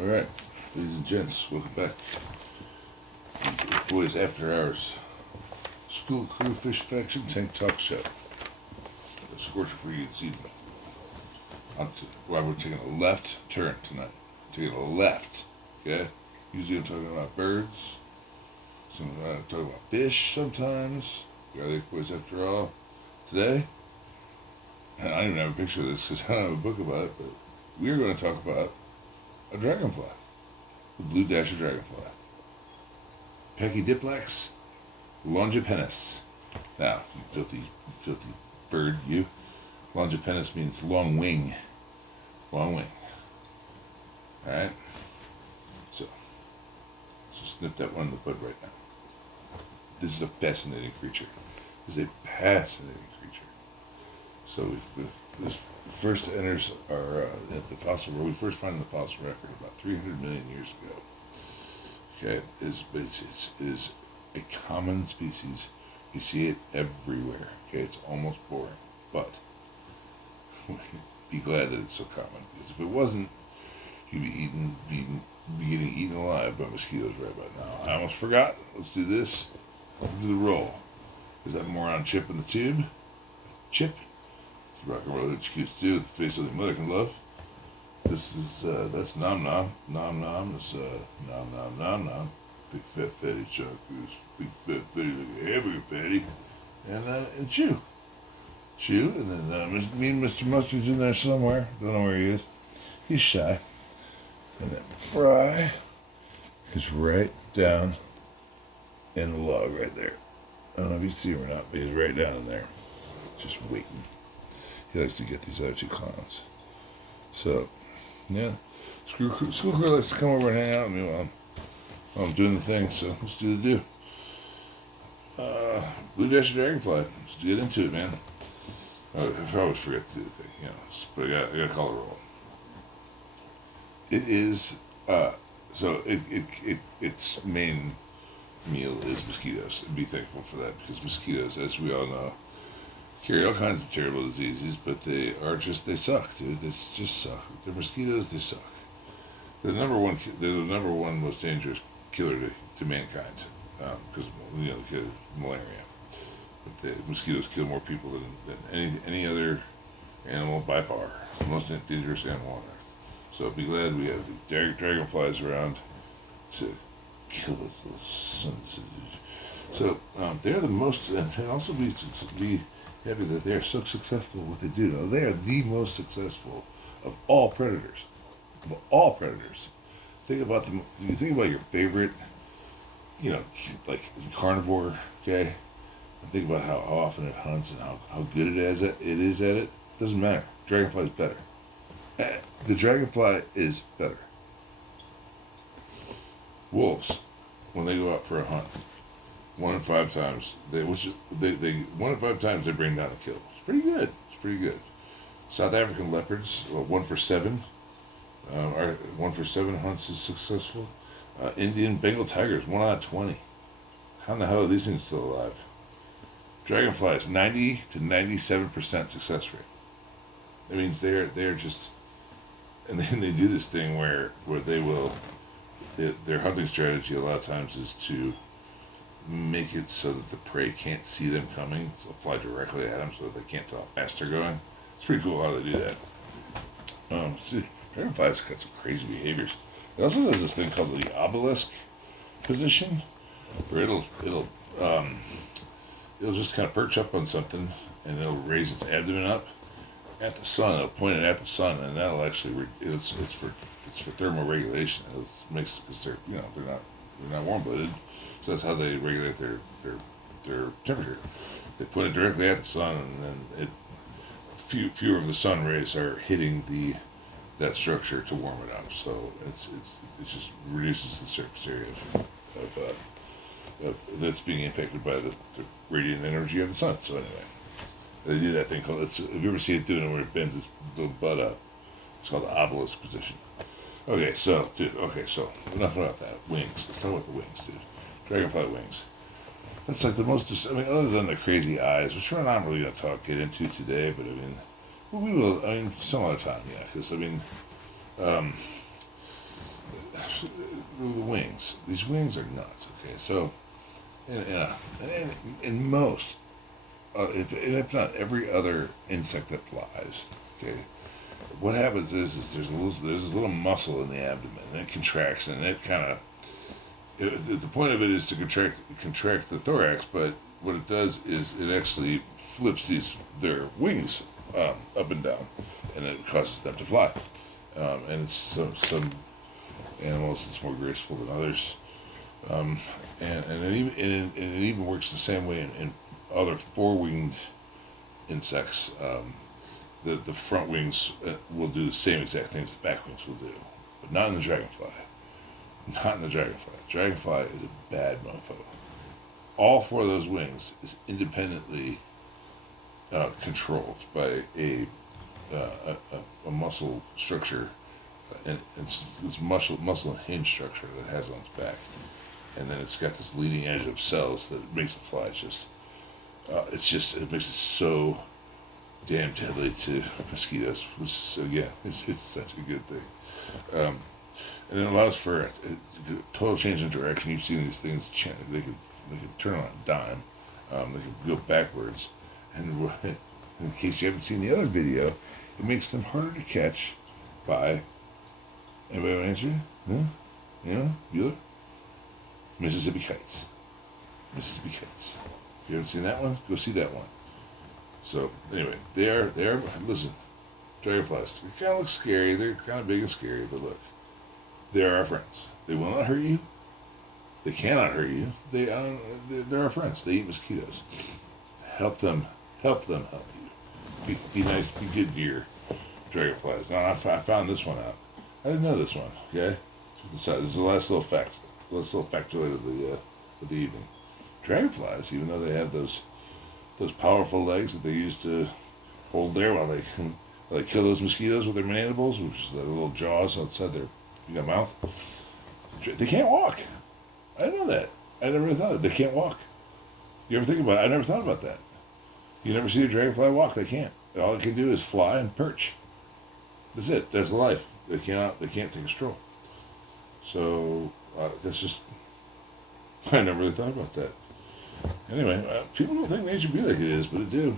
Alright, ladies and gents, welcome back. Boys After Hours School Crew Fish Faction Tank Talk Show. A scorcher for you this evening. We're taking a left turn tonight. Taking a left, okay? Usually I'm talking about birds. Sometimes I'm talking about fish sometimes. We are the boys after all. Today, and I don't even have a picture of this because I don't have a book about it, but we're going to talk about a dragonfly. The blue dasher dragonfly. Pachydiplax longipennis. Now, you filthy bird, you. Longipennis means long wing. Long wing. Alright? So, let's just nip that one in the bud right now. This is a fascinating creature. This is a fascinating creature. So, this first enters our, at the fossil, where we first find the fossil record about 300 million years ago. Okay, it is a common species. You see it everywhere. Okay, it's almost boring, but be glad that it's so common. Because if it wasn't, you'd be getting eaten alive by mosquitoes right about now. I almost forgot. Let's do this. Let's do the roll. Is that moron Chip in the tube? Chip. It's rock and roll HQ's do. The face of the mother can love. This is, that's nom nom. Nom nom. It's, nom nom nom nom. Big fat fatty chocolates. Big fat fatty like a hamburger patty. And Chew. Chew. And then, me and Mr. Mustard's in there somewhere. Don't know where he is. He's shy. And then Fry is right down in the log right there. I don't know if you see him or not, but he's right down in there. Just waiting. He likes to get these other two clowns. So, yeah. School crew likes to come over and hang out with me while I'm doing the thing, so let's do the do. Blue Dasher Dragonfly. Let's get into it, man. I always forget to do the thing, you know. But I gotta call it roll. It is, so its main meal is mosquitoes. And be thankful for that, because mosquitoes, as we all know, carry all kinds of terrible diseases, but they suck, dude. They just suck. They're mosquitoes, they suck. They're the number one most dangerous killer to mankind, because, you know, they kill malaria. But the mosquitoes kill more people than any other animal by far. It's the most dangerous animal on Earth. So be glad we have the dragonflies around to kill those little sons of bitches. So they're the most, and also be happy that they are so successful at what they do. Now, they are the most successful of all predators. Of all predators. Think about them. You think about your favorite, you know, like carnivore, okay? And think about how often it hunts and how good it is at it. Doesn't matter. Dragonfly is better. The dragonfly is better. Wolves, when they go out for a hunt, 1 in 5 times they 1 in 5 times they bring down a kill. It's pretty good. It's pretty good. South African leopards, 1 for 7. 1 for 7 hunts is successful. Indian Bengal tigers, 1 out of 20. How in the hell are these things still alive? Dragonflies, 90 to 97% success rate. That means they're just, and then they do this thing where they will, their hunting strategy a lot of times is to make it so that the prey can't see them coming, so fly directly at them so that they can't tell how fast they're going. It's pretty cool how they do that. Dragonflies got some crazy behaviors. It also does this thing called the obelisk position, where it'll just kind of perch up on something and it'll raise its abdomen up at the sun. It'll point it at the sun, and that'll actually it's for thermoregulation. It makes, because they're not warm-blooded, so that's how they regulate their temperature. They point it directly at the sun, and then fewer of the sun rays are hitting that structure to warm it up. So it just reduces the surface area of that's being impacted by the radiant energy of the sun. So anyway, they do that thing called, have you ever seen it doing it where it bends its little butt up? It's called the obelisk position. Okay, so enough about that. Wings. Let's talk about the wings, dude. Dragonfly wings. That's like the most, other than the crazy eyes, which we're not really going to get into today, but we will, some other time, yeah, because, the wings. These wings are nuts. Okay, so in most, if not every other insect that flies, okay, what happens is there's this little muscle in the abdomen, and it contracts, and it kind of. The point of it is to contract the thorax, but what it does is it actually flips their wings up and down, and it causes them to fly. And it's some animals it's more graceful than others, and it even works the same way in other four-winged insects. The front wings will do the same exact things the back wings will do, but not in the dragonfly. Not in the dragonfly. Dragonfly is a bad mofo. All four of those wings is independently controlled by a muscle structure, and it's muscle hinge structure that it has on its back, and then it's got this leading edge of cells that makes it fly. It makes it so damn deadly to mosquitoes. Which again, it's such a good thing. And it allows for a total change in direction. You've seen these things; they can turn on a dime. They can go backwards. And in case you haven't seen the other video, it makes them harder to catch by. Anybody want to answer? No? Yeah? Bueller? Mississippi Kites. Mississippi Kites. If you haven't seen that one, go see that one. So anyway, they are. Listen, dragonflies. They kind of look scary. They're kind of big and scary, but look. They're our friends. They will not hurt you. They cannot hurt you. They're our friends. They eat mosquitoes. Help them help you. Be nice. Be good to your dragonflies. Now I found this one out. I didn't know this one. Okay, this is the last little factoid of the evening. Dragonflies, even though they have those powerful legs that they use to hold there while they kill those mosquitoes with their mandibles, which is the little jaws outside their mouth. They can't walk. I didn't know that. I never really thought they can't walk. You ever think about it? I never thought about that. You never see a dragonfly walk. They can't. All they can do is fly and perch. That's it. That's life. They can't take a stroll. So that's just. I never really thought about that. Anyway, people don't think nature be like it is, but it do.